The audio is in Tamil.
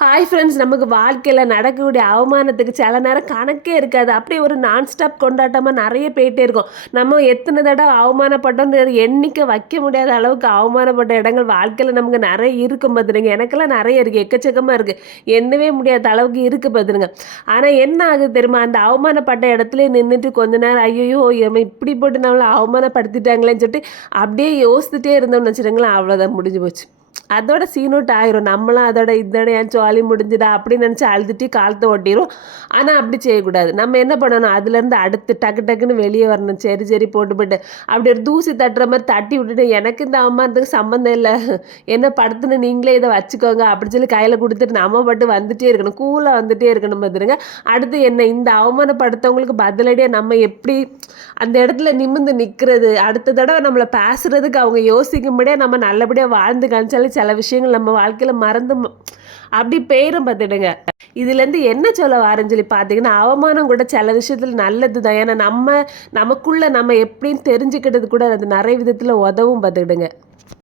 ஹாய் ஃப்ரெண்ட்ஸ் நமக்கு வாழ்க்கையில் நடக்கக்கூடிய அவமானத்துக்கு சில நேரம் கணக்கே இருக்காது. அப்படியே ஒரு நான் ஸ்டாப் கொண்டாட்டமாக நிறைய போயிட்டே இருக்கும். நம்ம எத்தனை தடவை அவமானப்பட்டோம்னு எண்ணிக்கை வைக்க முடியாத அளவுக்கு அவமானப்பட்ட இடங்கள் வாழ்க்கையில் நமக்கு நிறைய இருக்கும் பார்த்துருங்க எனக்கெல்லாம் நிறைய இருக்குது எக்கச்சக்கமாக இருக்குது எண்ணவே முடியாத அளவுக்கு இருக்குது பார்த்துருங்க ஆனால் என்ன ஆகுது தெரியுமா? அந்த அவமானப்பட்ட இடத்துல நின்றுட்டு கொஞ்ச நேரம் ஐயோ நம்ம இப்படி போட்டு நம்மளை அவமானப்படுத்திட்டாங்களேன்னு சொல்லிட்டு அப்படியே யோசிச்சுட்டே இருந்தோம்னு வச்சுருங்களேன் அவ்வளோதான் முடிஞ்சு போச்சு. அதோட சீனோட் ஆயிரும். நம்மளாம் அதோட இதோட என் ஜாலி முடிஞ்சுடா அப்படின்னு நினச்சி அழுதுட்டு காலத்தை ஓட்டிடும் ஆனால் அப்படி செய்யக்கூடாது. நம்ம என்ன பண்ணணும்? அதுலேருந்து அடுத்து டக்கு டக்குன்னு வெளியே வரணும். சரி சரி போட்டு போட்டு. அப்படி ஒரு தூசி தட்டுற மாதிரி தட்டி விட்டுட்டு எனக்கு இந்த அவமானத்துக்கு சம்மந்தம் இல்லை. என்ன படத்துன்னு நீங்களே இதை வச்சுக்கோங்க. அப்படி சொல்லி கையில் கொடுத்துட்டு நம்ம பட்டு வந்துட்டே இருக்கணும். கூலாக வந்துட்டே இருக்கணும் பார்த்துருங்க அடுத்து என்ன? இந்த அவமானப்படுத்தவங்களுக்கு பதிலடியாக நம்ம எப்படி அந்த இடத்துல நிமிர்ந்து நிற்கிறது அடுத்த தடவை நம்மளை பேசுறதுக்கு அவங்க யோசிக்கும்படியே நம்ம நல்லபடியாக வாழ்ந்து காமிச்சாலே சில விஷயங்கள் நம்ம வாழ்க்கையில் மறந்து அப்படி பெயரும் பார்த்துடுங்க. இதுலேருந்து என்ன சொல்ல வரேன்னு சொல்லி பார்த்தீங்கன்னா அவமானம் கூட சில விஷயத்தில் நல்லது தான். ஏன்னா நம்ம நமக்குள்ள நம்ம எப்படின்னு தெரிஞ்சுக்கிட்டது கூட அது நிறைய விதத்தில் உதவும் பார்த்துக்கிடுங்க